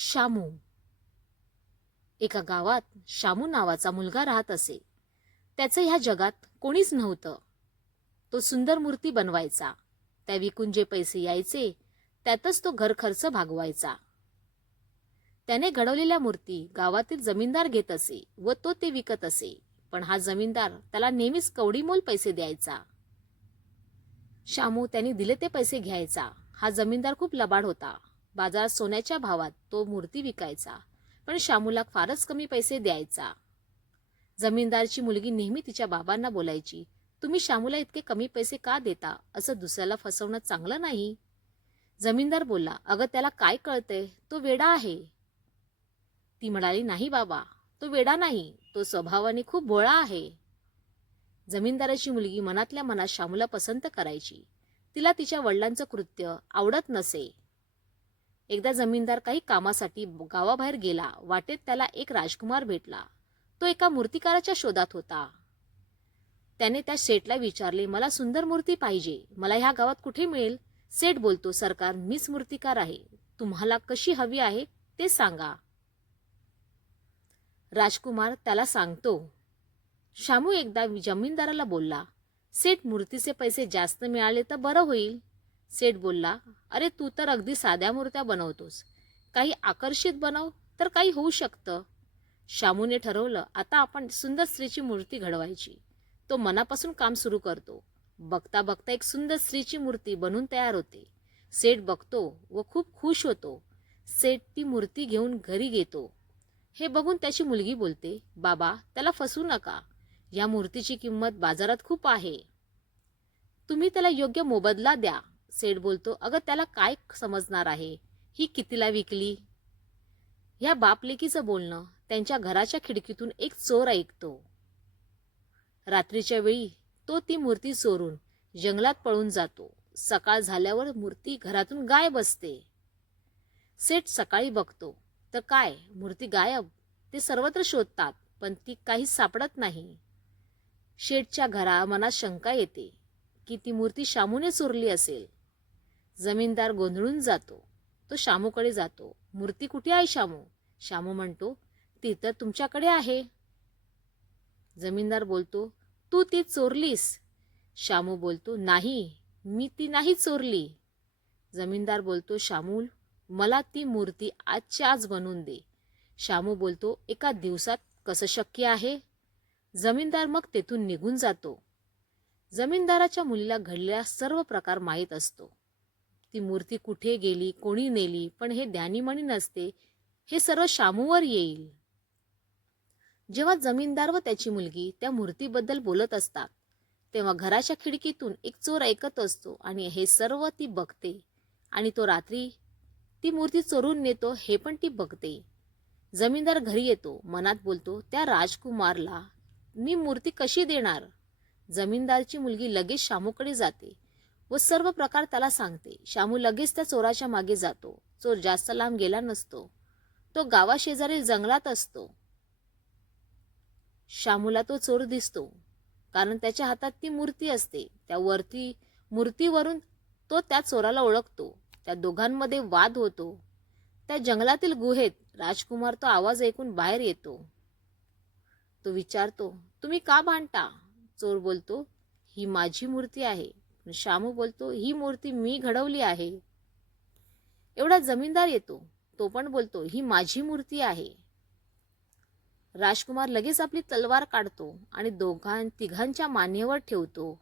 शामू. एका गावात शामू नावाचा मुलगा राहत असे. त्याचं ह्या जगात कोणीच नव्हतं. तो सुंदर मूर्ती बनवायचा. त्या विकून जे पैसे यायचे त्यातच तो घर खर्च भागवायचा. त्याने घडवलेल्या मूर्ती गावातील जमीनदार घेत असे व तो ते विकत असे. पण हा जमीनदार त्याला नेहमीच कवडीमोल पैसे द्यायचा. शामू त्यांनी दिले ते पैसे घ्यायचा. हा जमीनदार खूप लबाड होता. बाजारात सोन्याच्या भावात तो मूर्ती विकायचा, पण शामूला फारच कमी पैसे द्यायचा. जमीनदारची मुलगी नेहमी तिच्या बाबांना बोलायची, तुम्ही शामूला इतके कमी पैसे का देता? असं दुसऱ्याला फसवणं चांगलं नाही. जमीनदार बोलला, अगं त्याला काय कळतंय, तो वेडा आहे. ती म्हणाली, नाही बाबा, तो वेडा नाही, तो स्वभावाने खूप भोळा आहे. जमीनदाराची मुलगी मनातल्या मनात शामूला पसंत करायची. तिला तिच्या वडिलांचं कृत्य आवडत नसे. एकदा जमीनदार काही कामासाठी गावाबाहेर गेला. वाटेत त्याला एक राजकुमार भेटला. तो एका मूर्तिकाराच्या शोधात होता. त्याने त्या सेठला विचारले, मला सुंदर मूर्ती पाहिजे, मला ह्या गावात कुठे मिळेल? सेठ बोलतो, सरकार, मीच मूर्तिकार आहे, तुम्हाला कशी हवी आहे ते सांगा. राजकुमार त्याला सांगतो. शामू एकदा जमीनदाराला बोलला, सेठ, मूर्तीचे पैसे जास्त मिळाले तर बरं होईल. सेठ बोलला, अरे तू तर अगदी साध्या मूर्त्या बनवतोस, काही आकर्षित बनव तर काही होऊ शकतं. शामूने ठरवलं, आता आपण सुंदर स्त्रीची मूर्ती घडवायची. तो मनापासून काम सुरू करतो. बघता बघता एक सुंदर स्त्रीची मूर्ती बनून तयार होते. सेठ बघतो व खूप खुश होतो. सेठ ती मूर्ती घेऊन घरी घेतो. हे बघून त्याची मुलगी बोलते, बाबा, त्याला फसवू नका, या मूर्तीची किंमत बाजारात खूप आहे, तुम्ही त्याला योग्य मोबदला द्या. सेठ बोलतो, अगं त्याला काय समजणार आहे, ही कितीला विकली? ह्या बापलेकीचं बोलणं त्यांच्या घराच्या खिडकीतून एक चोर ऐकतो. रात्रीच्या वेळी तो ती मूर्ती चोरून जंगलात पळून जातो. सकाळ झाल्यावर मूर्ती घरातून गायब असते. सेठ सकाळी बघतो तर काय, मूर्ती गायब. ते सर्वत्र शोधतात पण ती काहीच सापडत नाही. शेठच्या मनात शंका येते की ती मूर्ती शामूने चोरली असेल. जमीनदार गोंधळून जातो. तो शामूकडे जातो. मूर्ती कुठे आहे शामू? शामू म्हणतो, ती तर तुमच्याकडे आहे. जमीनदार बोलतो, तू ती चोरलीस. शामू बोलतो, नाही, मी ती नाही चोरली. जमीनदार बोलतो, शामू, मला ती मूर्ती आजच्या आज बनवून दे. शामू बोलतो, एका दिवसात कसं शक्य आहे? जमीनदार मग तेथून निघून जातो. जमीनदाराच्या मुलीला घडलेला सर्व प्रकार माहीत असतो. ती मूर्ती कुठे गेली, कोणी नेली, पण हे ध्यानीमनी नसते. हे सर्व शामूवर येईल. जेव्हा जमीनदार व त्याची मुलगी त्या मूर्तीबद्दल बोलत असतात तेव्हा घराच्या खिडकीतून एक चोर ऐकत असतो आणि हे सर्व ती बघते आणि तो रात्री ती मूर्ती चोरून नेतो हे पण ती बघते. जमीनदार घरी येतो. मनात बोलतो, त्या राजकुमारला मी मूर्ती कशी देणार? जमीनदारची मुलगी लगेच शामूकडे जाते व सर्व प्रकार त्याला सांगते. शामू लगेच त्या चोराच्या मागे जातो. चोर जास्त लांब गेला नसतो. तो गावाशेजारी जंगलात असतो. शामूला तो चोर दिसतो कारण त्याच्या हातात ती मूर्ती असते. त्या मूर्तीवरून तो त्या चोराला ओळखतो. त्या दोघांमध्ये वाद होतो. त्या जंगलातील गुहेत राजकुमार तो आवाज ऐकून बाहेर येतो. तो विचारतो, तुम्ही का भांडता? चोर बोलतो, ही माझी मूर्ती आहे. शामू बोलतो, ही मूर्ती मी घडवली आहे. एवढा जमीनदार येतो. तो पण बोलतो, ही माझी मूर्ती आहे. राजकुमार लगेच आपली तलवार काढतो आणि तिघांच्या मानेवर ठेवतो.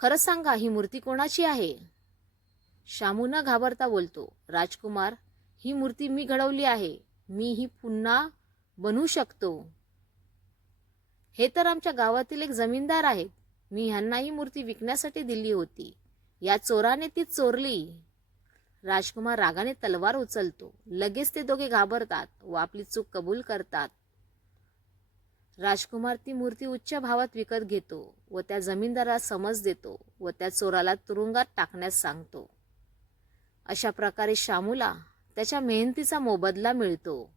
खरं सांगा, ही मूर्ती कोणाची आहे? शामू न घाबरता बोलतो, राजकुमार, ही मूर्ती मी घडवली आहे. मी ही पुन्हा बनवू शकतो. हे तर आमच्या गावातील एक जमीनदार आहेत. मी ह्यांना ही मूर्ती विकण्यासाठी दिली होती. या चोराने ती चोरली. राजकुमार रागाने तलवार उचलतो. लगेच ते दोघे घाबरतात व आपली चूक कबूल करतात. राजकुमार ती मूर्ती उच्च भावात विकत घेतो व त्या जमीनदाराला समज देतो व त्या चोराला तुरुंगात टाकण्यास सांगतो. अशा प्रकारे शामूला त्याच्या मेहनतीचा मोबदला मिळतो.